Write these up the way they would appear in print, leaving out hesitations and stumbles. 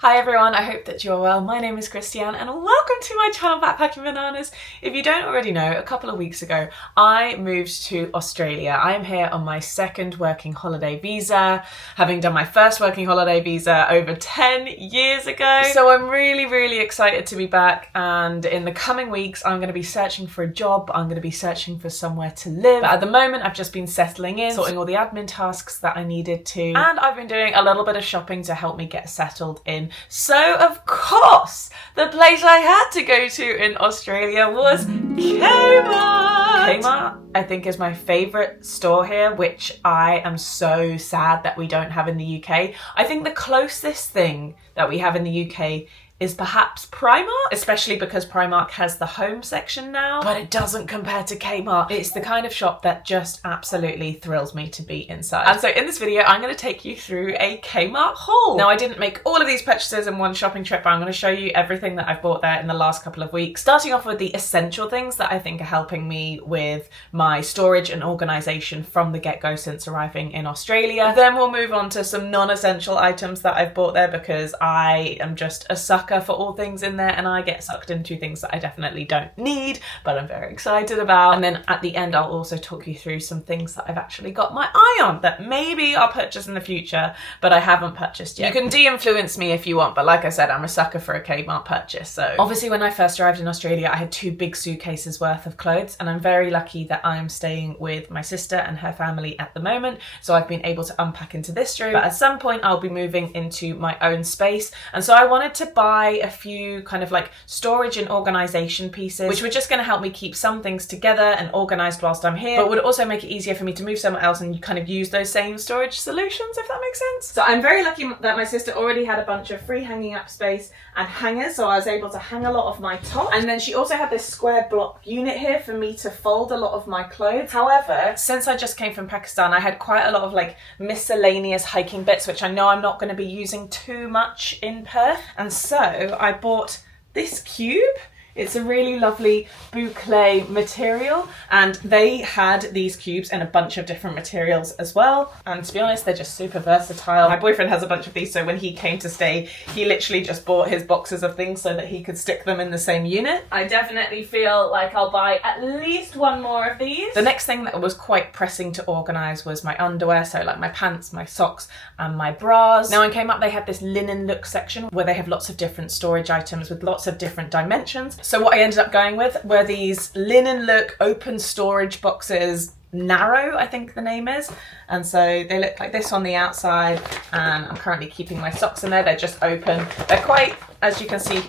Hi everyone, I hope that you're well. My name is Christianne and welcome to my channel Backpacking Bananas. If you don't already know, a couple of weeks ago I moved to Australia. I am here on my second working holiday visa, having done my first working holiday visa over 10 years ago. So I'm really excited to be back, and in the coming weeks I'm going to be searching for a job, I'm going to be searching for somewhere to live. But at the moment I've just been settling in, sorting all the admin tasks that I needed to, and I've been doing a little bit of shopping to help me get settled in. So of course, the place I had to go to in Australia was KMART. KMART, I think, is my favourite store here, which I am so sad that we don't have in the UK. I think the closest thing that we have in the UK is perhaps Primark, especially because Primark has the home section now, but it doesn't compare to Kmart. It's the kind of shop that just absolutely thrills me to be inside. And so in this video, I'm going to take you through a Kmart haul. Now, I didn't make all of these purchases in one shopping trip, but I'm going to show you everything that I've bought there in the last couple of weeks, starting off with the essential things that I think are helping me with my storage and organisation from the get-go since arriving in Australia. Then we'll move on to some non-essential items that I've bought there because I am just a sucker for all things in there, and I get sucked into things that I definitely don't need but I'm very excited about. And then at the end I'll also talk you through some things that I've actually got my eye on that maybe I'll purchase in the future but I haven't purchased yet. You can de-influence me if you want, but like I said, I'm a sucker for a Kmart purchase. So obviously when I first arrived in Australia I had 2 big suitcases worth of clothes, and I'm very lucky that I'm staying with my sister and her family at the moment, so I've been able to unpack into this room. But at some point I'll be moving into my own space, and so I wanted to buy a few kind of like storage and organisation pieces which were just going to help me keep some things together and organised whilst I'm here, but would also make it easier for me to move somewhere else and kind of use those same storage solutions, if that makes sense. So I'm very lucky that my sister already had a bunch of free hanging up space and hangers, so I was able to hang a lot of my top, and then she also had this square block unit here for me to fold a lot of my clothes. However, since I just came from Pakistan, I had quite a lot of like miscellaneous hiking bits which I know I'm not going to be using too much in Perth, and so I bought this cube. It's a really lovely boucle material, and they had these cubes in a bunch of different materials as well, and to be honest they're just super versatile. My boyfriend has a bunch of these, so when he came to stay he literally just bought his boxes of things so that he could stick them in the same unit. I definitely feel like I'll buy at least one more of these. The next thing that was quite pressing to organise was my underwear, so like my pants, my socks and my bras. Now in Kmart they have this linen look section where they have lots of different storage items with lots of different dimensions. So what I ended up going with were these linen look open storage boxes, Narrow I think the name is, and so they look like this on the outside, and I'm currently keeping my socks in there. They're just open. They're quite, as you can see,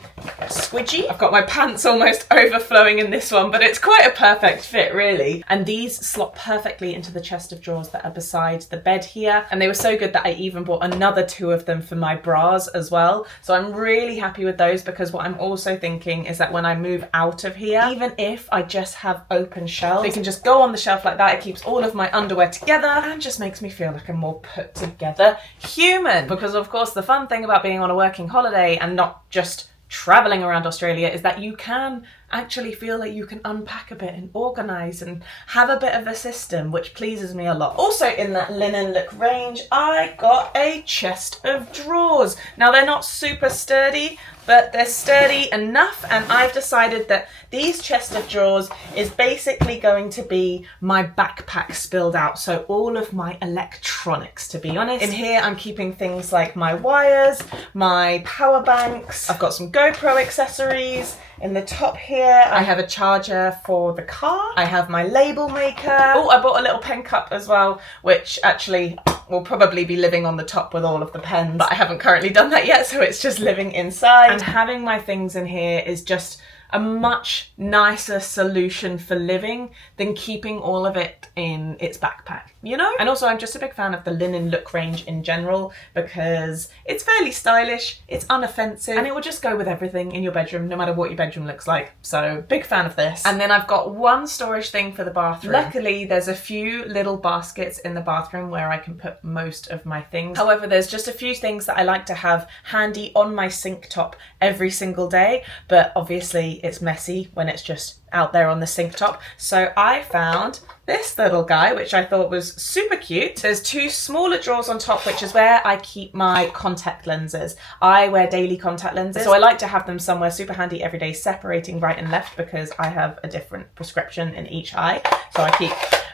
squidgy. I've got my pants almost overflowing in this one, but it's quite a perfect fit really. And these slot perfectly into the chest of drawers that are beside the bed here, and they were so good that I even bought another 2 of them for my bras as well. So I'm really happy with those, because what I'm also thinking is that when I move out of here, even if I just have open shelves, they can just go on the shelf like that. It keeps all of my underwear together and just makes me feel like a more put together human. Because of course the fun thing about being on a working holiday and not just traveling around Australia is that you can actually feel like you can unpack a bit and organise and have a bit of a system, which pleases me a lot. Also in that linen look range I got a chest of drawers. Now they're not super sturdy, but they're sturdy enough, and I've decided that these chest of drawers is basically going to be my backpack spilled out, so all of my electronics, to be honest. In here I'm keeping things like my wires, my power banks, I've got some GoPro accessories. In the top here I have a charger for the car, I have my label maker. Oh, I bought a little pen cup as well, which actually will probably be living on the top with all of the pens, but I haven't currently done that yet, so it's just living inside. And having my things in here is just a much nicer solution for living than keeping all of it in its backpack, you know? And also I'm just a big fan of the linen look range in general because it's fairly stylish, it's unoffensive, and it will just go with everything in your bedroom no matter what your bedroom looks like. So big fan of this. And then I've got one storage thing for the bathroom. Luckily there's a few little baskets in the bathroom where I can put most of my things. However, there's just a few things that I like to have handy on my sink top every single day, but obviously it's messy when it's just out there on the sink top. So I found this little guy, which I thought was super cute. There's two smaller drawers on top, which is where I keep my contact lenses. I wear daily contact lenses, so I like to have them somewhere super handy every day, separating right and left because I have a different prescription in each eye. So I keep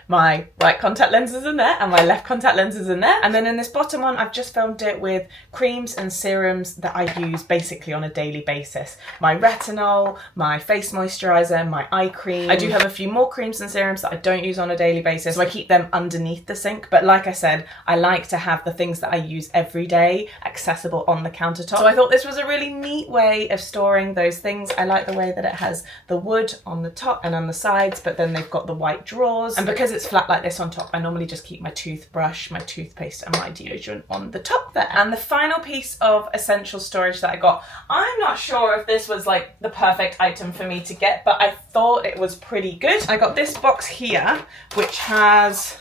my right contact lenses in there and my left contact lenses in there. And then in this bottom one, I've just filmed it with creams and serums that I use basically on a daily basis. My retinol, my face moisturizer, my eye cream. I do have a few more creams and serums that I don't use on a daily basis, so I keep them underneath the sink. But like I said, I like to have the things that I use every day accessible on the countertop. So I thought this was a really neat way of storing those things. I like the way that it has the wood on the top and on the sides, but then they've got the white drawers. And because it's flat like this on top, I normally just keep my toothbrush, my toothpaste and my deodorant on the top there. And the final piece of essential storage that I got, I'm not sure if this was like the perfect item for me to get, but I thought it was pretty good. I got this box here, which has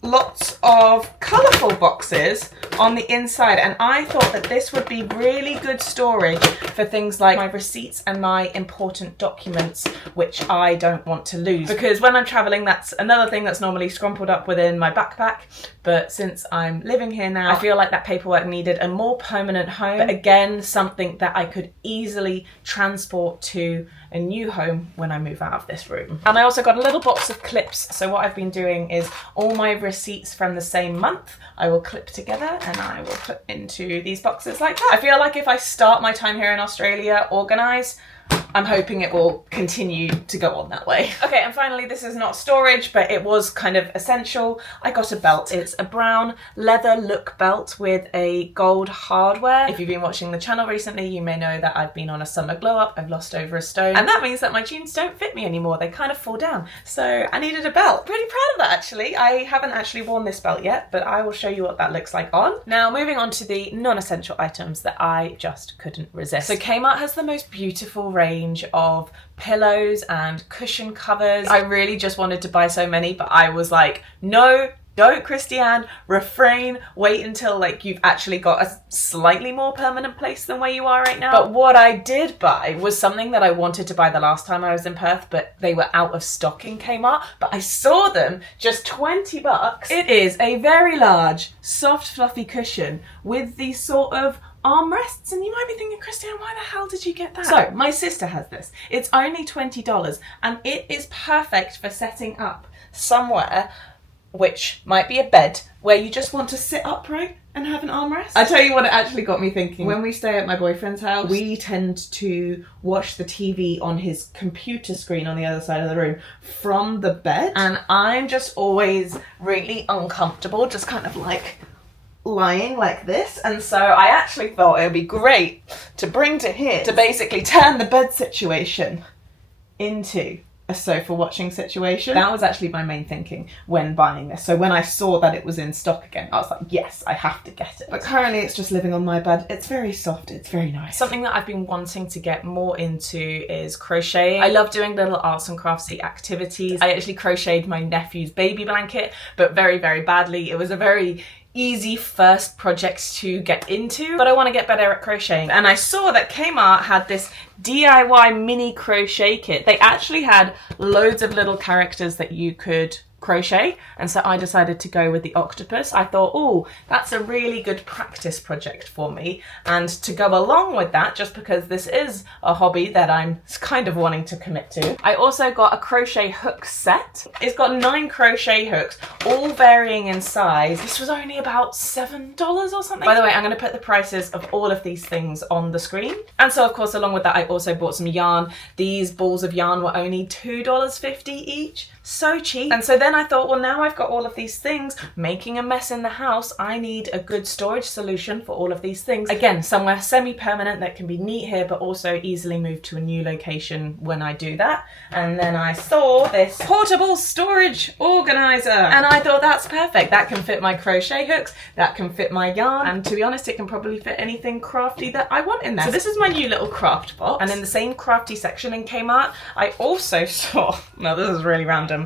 lots of colourful boxes on the inside, and I thought that this would be really good storage for things like my receipts and my important documents, which I don't want to lose, because when I'm travelling, that's another thing that's normally scrumpled up within my backpack. But since I'm living here now, I feel like that paperwork needed a more permanent home, but again, something that I could easily transport to a new home when I move out of this room. And I also got a little box of clips. So what I've been doing is all my receipts from the same month, I will clip together and I will put into these boxes like that. I feel like if I start my time here in Australia organised, I'm hoping it will continue to go on that way. Okay, and finally, this is not storage, but it was kind of essential. I got a belt. It's a brown leather look belt with a gold hardware. If you've been watching the channel recently, you may know that I've been on a summer glow up. I've lost over a stone, and that means that my jeans don't fit me anymore. They kind of fall down. So I needed a belt. Pretty proud of that, actually. I haven't actually worn this belt yet, but I will show you what that looks like on. Now, moving on to the non-essential items that I just couldn't resist. So KMART has the most beautiful range of pillows and cushion covers. I really just wanted to buy so many, but I was like, no, don't, Christianne, refrain, wait until like you've actually got a slightly more permanent place than where you are right now. But what I did buy was something that I wanted to buy the last time I was in Perth, but they were out of stock in Kmart, but I saw them just 20 bucks. It is a very large, soft, fluffy cushion with these sort of armrests, and you might be thinking, Christianne, why the hell did you get that? So my sister has this. It's only $20 and it is perfect for setting up somewhere which might be a bed where you just want to sit upright and have an armrest. I tell you what it actually got me thinking. When we stay at my boyfriend's house, we tend to watch the TV on his computer screen on the other side of the room from the bed, and I'm just always really uncomfortable, just kind of like lying like this. And so I actually thought it would be great to bring to here to basically turn the bed situation into a sofa watching situation. That was actually my main thinking when buying this. So when I saw that it was in stock again, I was like, yes, I have to get it. But currently it's just living on my bed. It's very soft, it's very nice. Something that I've been wanting to get more into is crocheting. I love doing little arts and craftsy activities. I actually crocheted my nephew's baby blanket, but very, very badly. It was a very easy first project to get into, but I want to get better at crocheting. And I saw that Kmart had this DIY mini crochet kit. They actually had loads of little characters that you could crochet, and so I decided to go with the octopus. I thought, oh, that's a really good practice project for me, and to go along with that, just because this is a hobby that I'm kind of wanting to commit to, I also got a crochet hook set. It's got 9 crochet hooks, all varying in size. This was only about $7 or something. By the way, I'm going to put the prices of all of these things on the screen. And so of course, along with that, I also bought some yarn. These balls of yarn were only $2.50 each. So cheap. And so then I thought, well, now I've got all of these things making a mess in the house, I need a good storage solution for all of these things. Again, somewhere semi-permanent that can be neat here, but also easily move to a new location when I do that. And then I saw this portable storage organizer, and I thought that's perfect. That can fit my crochet hooks, that can fit my yarn, and to be honest, it can probably fit anything crafty that I want in there. So this is my new little craft box. And in the same crafty section in Kmart, I also saw, now this is really random,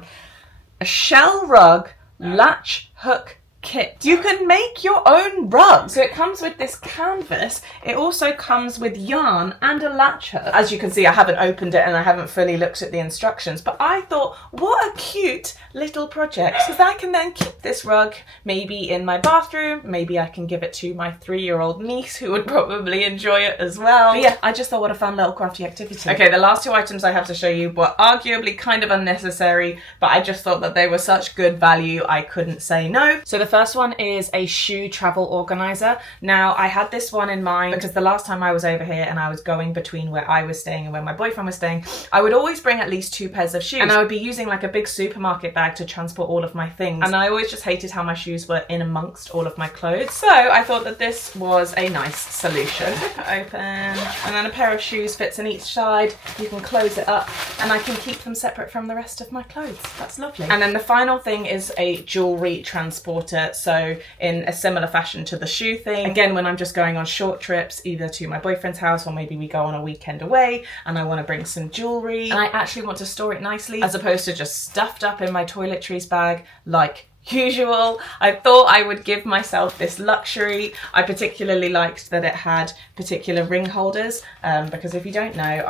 a shell rug latch hook kit. You can make your own rug. So it comes with this canvas. It also comes with yarn and a latch hook. As you can see, I haven't opened it and I haven't fully looked at the instructions, but I thought, what a cute little project, because I can then keep this rug maybe in my bathroom. Maybe I can give it to my 3-year-old niece who would probably enjoy it as well. But yeah, I just thought what a fun little crafty activity. Okay, the last 2 items I have to show you were arguably kind of unnecessary, but I just thought that they were such good value I couldn't say no. So the first one is a shoe travel organizer. Now I had this one in mind because the last time I was over here and I was going between where I was staying and where my boyfriend was staying, I would always bring at least 2 pairs of shoes, and I would be using like a big supermarket bag to transport all of my things, and I always just hated how my shoes were in amongst all of my clothes. So I thought that this was a nice solution. Zip it open, and then a pair of shoes fits in each side. You can close it up and I can keep them separate from the rest of my clothes. That's lovely. And then the final thing is a jewelry transporter. So in a similar fashion to the shoe thing, again, when I'm just going on short trips, either to my boyfriend's house or maybe we go on a weekend away and I want to bring some jewelry and I actually want to store it nicely as opposed to just stuffed up in my toiletries bag like usual, I thought I would give myself this luxury. I particularly liked that it had particular ring holders because if you don't know,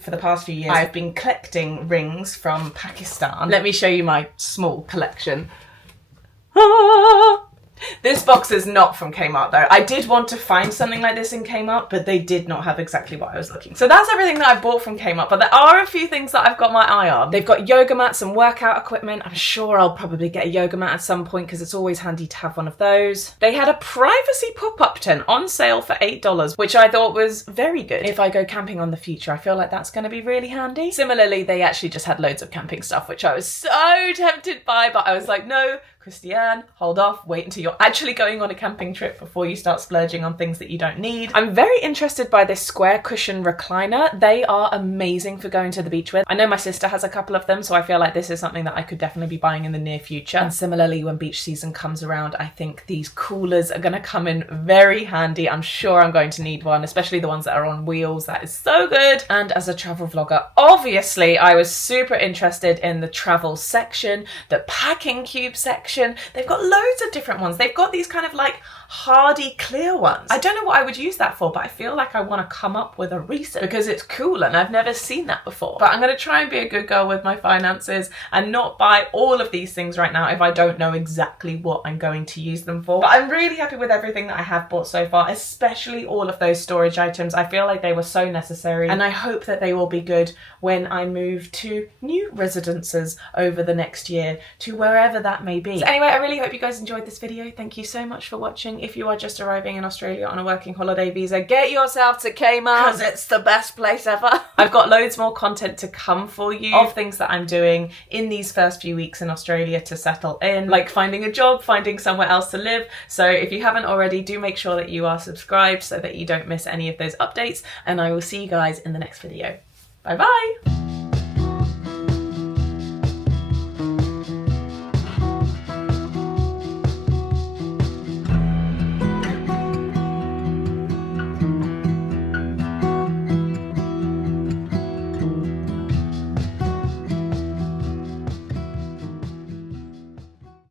for the past few years I've been collecting rings from Pakistan. Let me show you my small collection. This box is not from Kmart though. I did want to find something like this in Kmart, but they did not have exactly what I was looking for. So that's everything that I bought from Kmart, but there are a few things that I've got my eye on. They've got yoga mats and workout equipment. I'm sure I'll probably get a yoga mat at some point because it's always handy to have one of those. They had a privacy pop-up tent on sale for $8, which I thought was very good. If I go camping on the future, I feel like that's going to be really handy. Similarly, they actually just had loads of camping stuff, which I was so tempted by, but I was like, no, Christianne, hold off, wait until you're actually going on a camping trip before you start splurging on things that you don't need. I'm very interested by this square cushion recliner. They are amazing for going to the beach with. I know my sister has a couple of them, so I feel like this is something that I could definitely be buying in the near future. And similarly, when beach season comes around, I think these coolers are going to come in very handy. I'm sure I'm going to need one, especially the ones that are on wheels. That is so good. And as a travel vlogger, obviously, I was super interested in the travel section, the packing cube section. They've got loads of different ones. They've got these kind of like hardy clear ones. I don't know what I would use that for, but I feel like I want to come up with a reason because it's cool and I've never seen that before. But I'm going to try and be a good girl with my finances and not buy all of these things right now if I don't know exactly what I'm going to use them for. But I'm really happy with everything that I have bought so far, especially all of those storage items. I feel like they were so necessary and I hope that they will be good when I move to new residences over the next year to wherever that may be. So anyway, I really hope you guys enjoyed this video. Thank you so much for watching. If you are just arriving in Australia on a working holiday visa, get yourself to Kmart because it's the best place ever. I've got loads more content to come for you of things that I'm doing in these first few weeks in Australia to settle in, like finding a job, finding somewhere else to live. So if you haven't already, do make sure that you are subscribed so that you don't miss any of those updates, and I will see you guys in the next video. Bye bye!